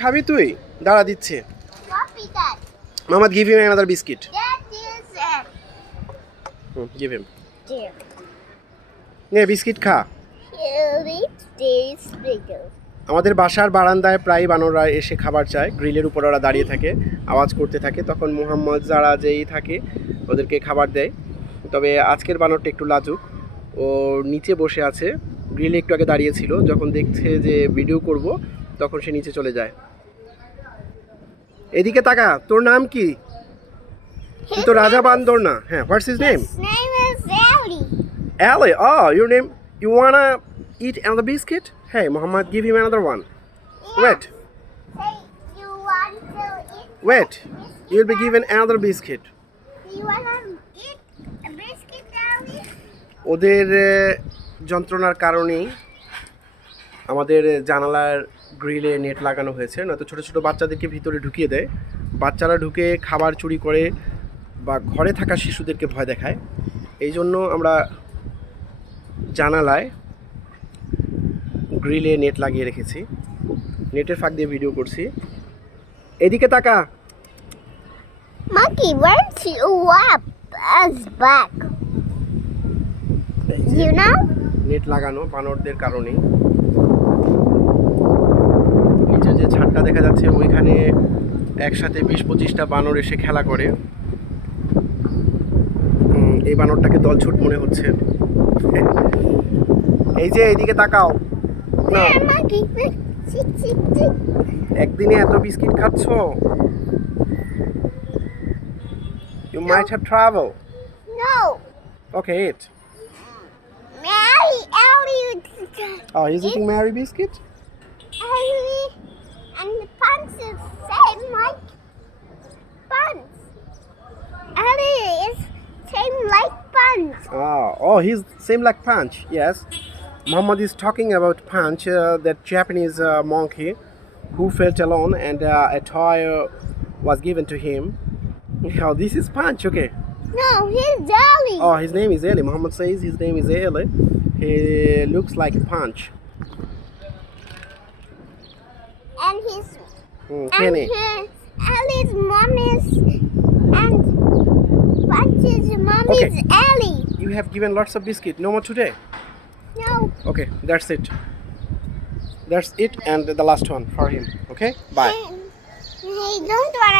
খাবি তুই? দাঁড়া দিচ্ছে। Copy that. Mohammed, give him another biscuit. That is it. Give him. There. নে বিস্কিট খা। Here it is bigger. আমাদের বাসার বারান্দায় প্রায় বানররা এসে খাবার চায়। গ্রিলের উপর ওরা দাঁড়িয়ে থাকে, আওয়াজ করতে থাকে। তখন মোহাম্মদ যারা যেই থাকে ওদেরকে খাবার দেয়। তবে আজকের বানরটা একটু লাজুক, ও নিচে বসে আছে। গ্রিলে একটু আগে দাঁড়িয়ে ছিল, যখন দেখছে যে ভিডিও করব তখন সে নিচে চলে যায়। এদিকে তাকা, তোর নাম কি? তুই তো রাজা বান্দর না। হ্যাঁ, what's his name? His name is Ellie. Ali. Oh, your name. You wanna eat another biscuit? Hey, Muhammad, give him another one. Yeah. Wait, Say you want to eat wait. biscuit, You'll be given another biscuit. Do you want to eat a biscuit, Ellie? ওদের যন্ত্রণার কারণেই আমাদের জানালার গ্রিলে net লাগানো হয়েছে, নয়তো ছোটো ছোটো বাচ্চাদেরকে ভিতরে ঢুকিয়ে দেয়। বাচ্চারা ঢুকে খাবার চুরি করে বা ঘরে থাকা শিশুদেরকে ভয় দেখায়। এই জন্য আমরা জানালায় গ্রিলে নেট লাগিয়ে রেখেছি। নেটের ফাঁক দিয়ে ভিডিও করছি। এদিকে তাকা। Monkey, where's you up? Us back. You know? Net লাগানো বানরদের কারণেই। নিচে যে ছাদটা দেখা যাচ্ছে ওইখানে একসাথে 20-25টা বানর এসে খেলা করে। এই বানরটাকে দলছুট মনে হচ্ছে। এই যে এইদিকে তাকাও না, There, monkey. Sit, sit, sit. একদিনে এত বিস্কিট খাচ্ছ? You might have trouble. No. Okay, eat. Ellie. Oh, he's eating Mary biscuit? Ellie and the pants is same like pants. Ellie is same like pants. Oh, he's same like Punch. Yes, Muhammad is talking about Punch, that Japanese monkey who felt alone, and a toy was given to him. Oh, this is Punch. Okay. No, he's Ellie. Oh, his name is Ali. Muhammad says his name is Ali. He looks like Punch. And his Kenny. Ellie's mom is and Punch's mom Okay. is Ellie. You have given lots of biscuit. No more today. No. Okay, that's it. That's it, and the last one for him. Okay. Bye. Hey, don't worry.